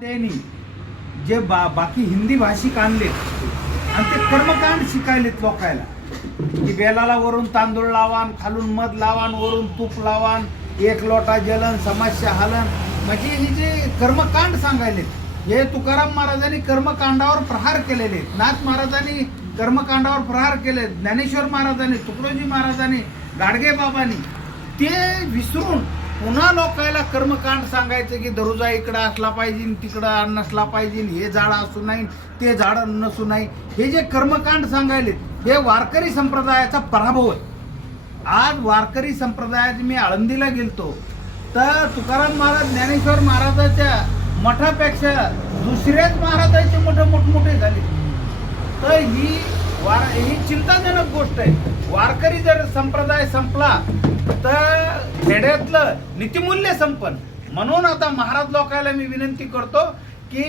त्यांनी जे बाकी हिंदी भाषिक आणले आणि ते कर्मकांड शिकायलेत लोकायला की बेलाला वरून तांदूळ लावान, खालून मध लावान, वरून तूप लावान, एक लोटा जलन, समस्या हलन, म्हणजे हे जे कर्मकांड सांगायलेत हे तुकाराम महाराजांनी कर्मकांडावर प्रहार केलेले, नाथ महाराजांनी कर्मकांडावर प्रहार केले, ज्ञानेश्वर महाराजांनी, तुकडोजी महाराजांनी, गाडगे बाबांनी ते विसरून पुन्हा लोकायला कर्मकांड सांगायचं की दरुजा इकडं असला पाहिजे, तिकडं नसला पाहिजे, हे झाड असू नाही, ते झाड नसू नाही, हे जे कर्मकांड सांगायले हे वारकरी संप्रदायाचा पराभव आहे. आज वारकरी संप्रदायात मी आळंदीला गेलतो तर तुकाराम महाराज ज्ञानेश्वर महाराजाच्या मठापेक्षा दुसऱ्याच महाराजांचे मठ मोठमोठे झाले. तर ही चिंताजनक गोष्ट आहे. वारकरी जर संप्रदाय संपला तर खेड्यातलं नीतिमूल्य संपन. म्हणून आता महाराज लोकांना मी विनंती करतो की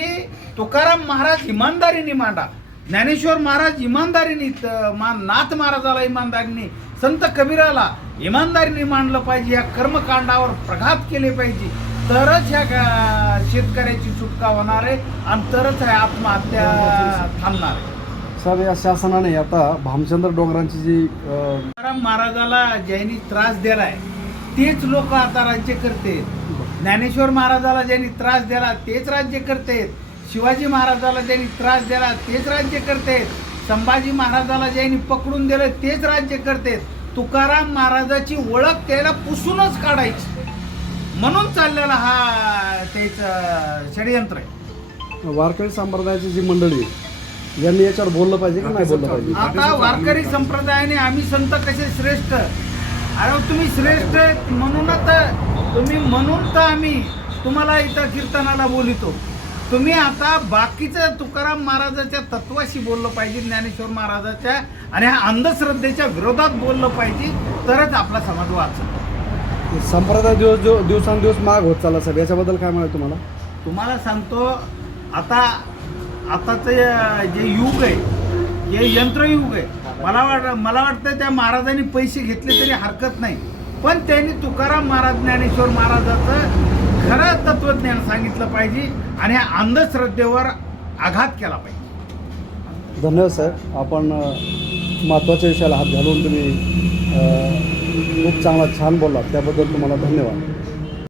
तुकाराम महाराज इमानदारीने मांडा, ज्ञानेश्वर महाराज इमानदारीने, नाथ महाराजाला इमानदारीने, संत कबीराला इमानदारीने मांडलं पाहिजे. या कर्मकांडावर प्रघात केले पाहिजे, तरच ह्या शेतकऱ्याची सुटका होणार आहे आणि तरच ह्या आत्महत्या थांबणार आहे. साहेब, या शासनाने आता भामचंद्र डोंगरांची जी तुकाराम महाराजाला ज्यांनी त्रास दिलाय तेच लोक आता राज्य करते. ज्ञानेश्वर महाराजाला ज्यांनी त्रास दिला तेच राज्य करते. शिवाजी महाराजाला ज्यांनी त्रास दिला तेच राज्य करते. संभाजी महाराजाला ज्यांनी पकडून दिलं तेच राज्य करते. तुकाराम महाराजाची ओळख त्याला पुसूनच काढायची म्हणून चाललेला हा त्याचं षडयंत्र आहे. वारकरी संप्रदायाची जी मंडळी यांनी याच्यावर बोललं पाहिजे की नाही बोललं पाहिजे? आता वारकरी संप्रदायाने आम्ही संत कसे श्रेष्ठ, अरे तुम्ही श्रेष्ठ म्हणूनच म्हणून तर आम्ही तुम्हाला इथं कीर्तनाला बोलितो. तुम्ही आता बाकीचं तुकाराम महाराजाच्या तत्वाशी बोललं पाहिजे, ज्ञानेश्वर महाराजाच्या आणि ह्या अंधश्रद्धेच्या विरोधात बोललं पाहिजे, तरच आपला समाज वाचतो. संप्रदाय दिवसांदिवस माग होत चालला साहेब, याच्याबद्दल काय म्हणाल तुम्हाला? तुम्हाला सांगतो आताचं जे युग आहे हे यंत्रयुग आहे. मला वाटतं त्या महाराजांनी पैसे घेतले तरी हरकत नाही, पण त्यांनी तुकाराम महाराज ज्ञानेश्वर महाराजाचं खरं तत्वज्ञान सांगितलं पाहिजे आणि ह्या अंधश्रद्धेवर आघात केला पाहिजे. धन्यवाद साहेब, आपण महत्त्वाच्या विषयाला हात घालून तुम्ही खूप छान बोललात, त्याबद्दल तुम्हाला धन्यवाद.